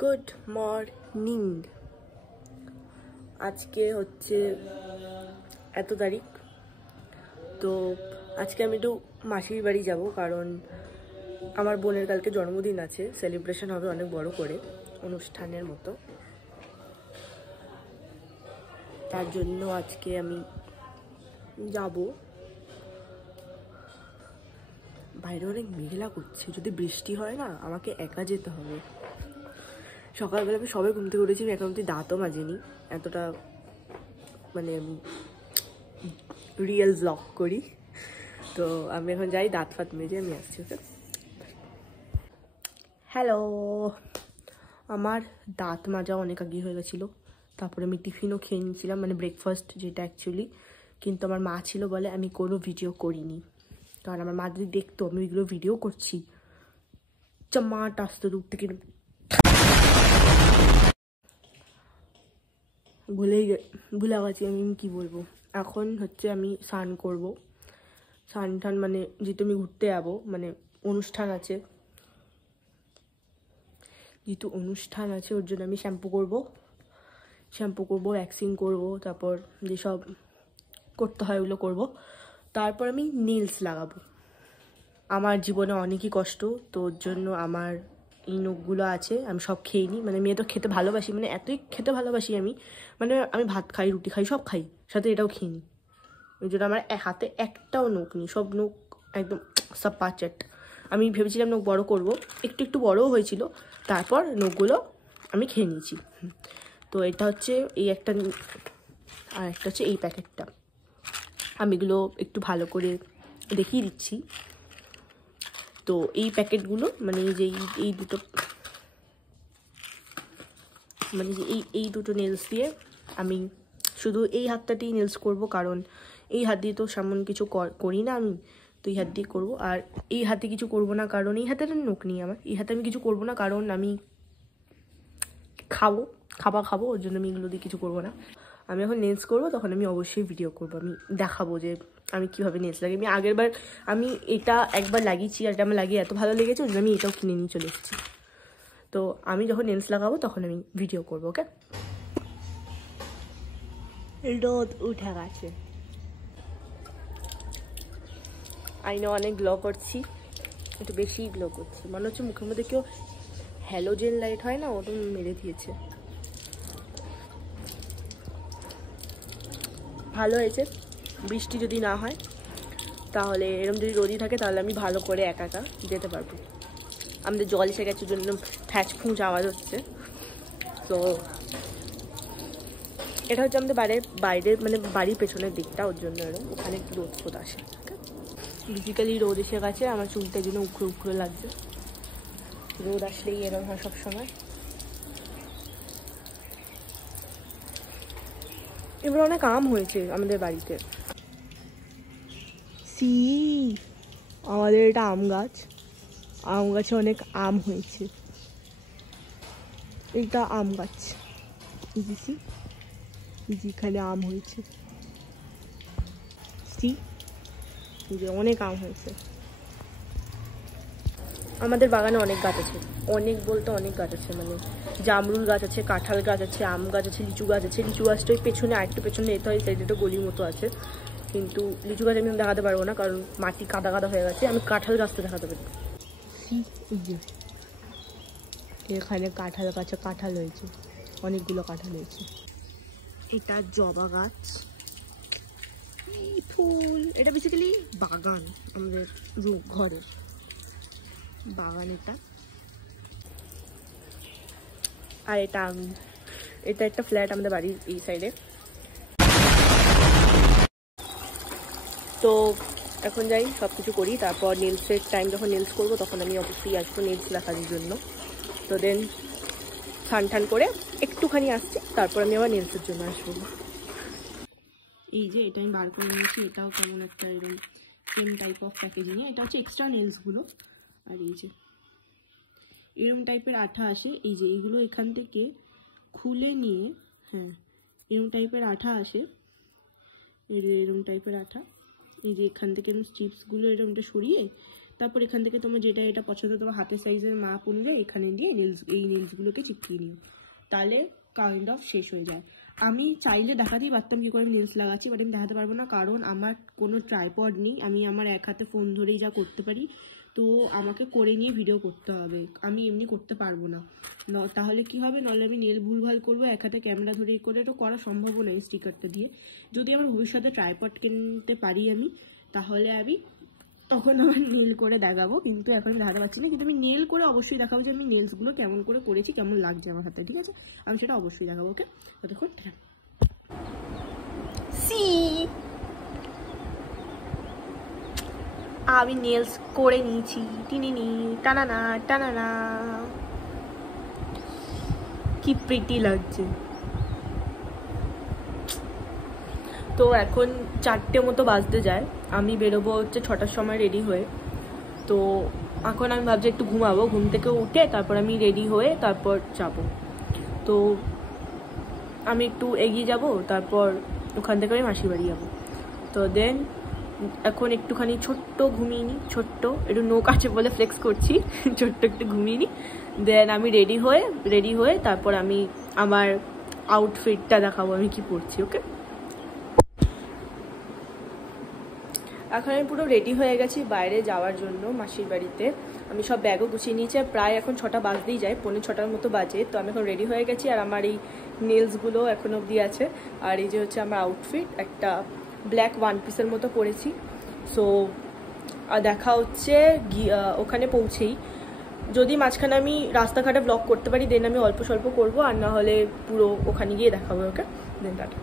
Good morning. আজকে হচ্ছে এত তারিখ, তো আজকে আমি একটু মাসির বাড়ি যাব, কারণ আমার বোনের কালকে জন্মদিন আছে, সেলিব্রেশন হবে অনেক বড় করে, অনুষ্ঠানের মতো। তার জন্য আজকে আমি যাব। বাইরে অনেক মেঘলা করছে, যদি বৃষ্টি হয় না আমাকে একা যেতে হবে। সকালবেলা আমি সবাই ঘুম থেকে উঠেছি, এখন অব্দি দাঁতও মাজেনি, এতটা মানে আমি রিয়েল ব্লগ করি। তো আমি এখন যাই, দাঁত ফাত মেজে আমি আসছি। ওকে, হ্যালো। আমার দাঁত মাজা অনেক আগে হয়ে গেছিলো, তারপরে আমি টিফিনও খেয়ে নিয়েছিলাম, মানে ব্রেকফাস্ট যেটা অ্যাকচুয়ালি। কিন্তু আমার মা ছিল বলে আমি কোনো ভিডিও করিনি, কারণ আমার মা যদি দেখতো আমি ওইগুলো ভিডিও করছি, চামাট আসতো দূর থেকে। ভুলে গেছি আমি কি বলবো। এখন হচ্ছে আমি স্নান করব, স্নান টান মানে যেহেতু আমি ঘুরতে যাবো, মানে অনুষ্ঠান আছে, ওর জন্য আমি শ্যাম্পু করব, ভ্যাক্সিন করব, তারপর যেসব করতে হয় ওগুলো করব। তারপর আমি নেলস লাগাবো। আমার জীবনে অনেকই কষ্ট, তো ওর জন্য আমার এই নখগুলো আছে, আমি সব খেয়ে নিই। মানে আমি এত খেতে ভালোবাসি, মানে এতই খেতে ভালোবাসি আমি, মানে আমি ভাত খাই, রুটি খাই, সব খাই, সাথে এটাও খেয়ে নিই। ওই জন্য আমার হাতে একটাও নখ নেই, সব নখ একদম সাপাচেট। আমি ভেবেছিলাম নখ বড় করব, একটু বড়ও হয়েছিল, তারপর নখগুলো আমি খেয়ে নিয়েছি। তো এটা হচ্ছে এই একটা, আর একটা হচ্ছে এই প্যাকেটটা। আমি এগুলো একটু ভালো করে দেখিয়ে দিচ্ছি। তো এই প্যাকেটগুলো মানে এই যে এই দুটো, মানে যে এই দুটো নেলস দিয়ে আমি শুধু এই হাতটাতেই নেলস করব, কারণ এই হাত দিয়ে তো সামন কিছু করি না আমি, তো এই হাত দিয়ে করবো। আর এই হাতে কিছু করব না, কারণ এই হাতে নখ নেই আমার, এই হাতে আমি কিছু করব না, কারণ আমি খাবো, ওর জন্য আমি এগুলো দিয়ে কিছু করবো না। আমি এখন নেলস করবো, তখন আমি অবশ্যই ভিডিও করবো, আমি দেখাবো যে আমি কীভাবে নেলস লাগি। আমি আগের বার আমি এটা একবার লাগিয়েছি, আর এটা আমার লাগিয়ে এত ভালো লেগেছে, ওই জন্য আমি এটাও কিনে নিয়ে চলে এসেছি। তো আমি যখন নেলস লাগাবো তখন আমি ভিডিও করবো। ওকে, রোদ উঠে গেছে, আইনা অনেক গ্লো করছি, একটু বেশি গ্লো করছি, মনে হচ্ছে মুখের মধ্যে কেউ হ্যালোজেন লাইট হয় না, ওটা মেরে দিয়েছে। ভালো হয়েছে, বৃষ্টি যদি না হয়, তাহলে এরকম যদি রোদই থাকে তাহলে আমি ভালো করে একা যেতে পারবো। আমাদের জল এসে গেছে, জন্য ফ্যাচ ফুঁচ আওয়াজ হচ্ছে। তো এটা হচ্ছে আমাদের বাইরের মানে বাড়ির পেছনের দিকটা, ওর জন্য এরকম ওখানে একটু রোদ ফোদ আসে। বেসিক্যালি রোদ এসে গেছে, আমার চুলটার জন্য উখড়ে লাগছে। রোদ আসলেই এরকম হয় সবসময়। এবার অনেক আম হয়েছে আমাদের বাড়িতে। আমাদের এটা আম গাছে অনেক আম হয়েছে। এইটা আম গাছ, যেখানে আম হয়েছে, অনেক আম হয়েছে। আমাদের বাগানে অনেক গাছ আছে, অনেক বলতে অনেক গাছ আছে, মানে জামরুল গাছ আছে, কাঁঠাল গাছ আছে, আম গাছ আছে, লিচু গাছ আছে। লিচু গাছটা ওই পেছনে, আরেকটু পেছনে যেতে হয়, সাইডে একটা গলির মতো আছে, কিন্তু লিচু গাছ আমি দেখাতে পারবো না, কারণ মাটি কাদা হয়ে গেছে। আমি কাঁঠাল গাছটা দেখাতে পারি। এখানে কাঁঠাল গাছে কাঁঠাল হয়েছে, অনেকগুলো কাঁঠাল হয়েছে। এটা জবা গাছ, ফুল। এটা বেসিক্যালি বাগান, আমাদের ঘরের বাগান এটা। আর এটা একটা ফ্ল্যাট আমাদের বাড়ির এই সাইডে। তো এখন যাই, সব কিছু করি, তারপর নেলসের টাইম যখন নেলস করবো তখন আমি অবশ্যই আসবো নেলস লাগানোর জন্য। তো দেন স্নান করে একটুখানি আসছি, তারপর আমি আবার নেলসের জন্য আসবো। এই যে এটা আমি বার করে নিয়েছি, এটাও কেমন একটা এরকম সেম টাইপ অফ প্যাকেজিং। এটা হচ্ছে এক্সট্রা নেলসগুলো। আর এই যে এরকম টাইপের আঠা আসে, এই যে এইগুলো এখান থেকে খুলে নিয়ে, হ্যাঁ এরকম টাইপের আঠা আসে, এরকম টাইপের আঠা। এই যে এখান থেকে এরকম স্ট্রিপসগুলো এরকমটা সরিয়ে তারপর এখান থেকে তোমার যেটা এটা পছন্দ তোমার হাতের সাইজের মাপ অনুযায়ী এখানে দিয়ে এই নেলসগুলোকে চিপকিয়ে নিও, তাহলে কাইন্ড অফ শেষ হয়ে যায়। আমি চাইলে দেখাতেই পারতাম কি করে আমি নেলস লাগাচ্ছি, বাট আমি দেখাতে পারবো না, কারণ আমার কোনো ট্রাইপড নেই। আমি আমার এক হাতে ফোন ধরেই যা করতে পারি, তো আমাকে করে নিয়ে ভিডিও করতে হবে, আমি এমনি করতে পারবো না। তাহলে কি হবে, নাহলে আমি নেল ভুলভাল করবো, এক হাতে ক্যামেরা ধরে করে তো করা সম্ভব নয় স্টিকারটা দিয়ে। যদি আমার ভবিষ্যতে ট্রাইপড কিনতে পারি আমি, তাহলে আমি তখন আমার নেল করে দেখাবো, কিন্তু এখন আমি দেখাতে পারছি না। কিন্তু আমি নেল করে অবশ্যই দেখাবো যে আমি নেলসগুলো কেমন করে করেছি, কেমন লাগছে আমার হাতে, ঠিক আছে? আমি সেটা অবশ্যই দেখাবো। ওকে, ততক্ষণ আমি নেলস করে নিয়েছি, টিনিনি টানানা টানানা, কি প্রিটি লাগছে। তো এখন 4টে মতো বাজতে যায়, আমি বেরোবো হচ্ছে 6টার সময় রেডি হয়ে। তো এখন আমি ভাবছি একটু ঘুমাবো, ঘুম থেকে উঠে তারপর আমি রেডি হয়ে তারপর যাব। তো আমি একটু এগিয়ে যাব, তারপর ওখান থেকে আমি মাসির বাড়ি যাবো। তো দেন এখন একটুখানি ছোট্ট ঘুমিয়ে নিই, ছোট্ট একটু নোক আছে বলে ফ্লেক্স করছি, ছোট্ট একটু ঘুমিয়ে নিই। দেন আমি রেডি হয়ে তারপর আমি আমার আউটফিটটা দেখাবো আমি কি পরছি। ওকে, এখন আমি পুরো রেডি হয়ে গেছি বাইরে যাওয়ার জন্য মাসির বাড়িতে। আমি সব ব্যাগও গুছিয়ে নিয়েছি, প্রায় এখন 6টা বাজতেই যায়, 6:45 মতো বাজে। তো আমি এখন রেডি হয়ে গেছি, আর আমার এই নেলসগুলো এখন অবধি আছে। আর এই যে হচ্ছে আমার আউটফিট, একটা ব্ল্যাক 1 পিসের মতো পরেছি। সো দেখা হচ্ছে ওখানে পৌঁছেই। যদি মাঝখানে আমি রাস্তাঘাটে ব্লগ করতে পারি দেন আমি অল্প স্বল্প করবো, আর না হলে পুরো ওখানে গিয়ে দেখাবো। ওকে, দেন টাটা।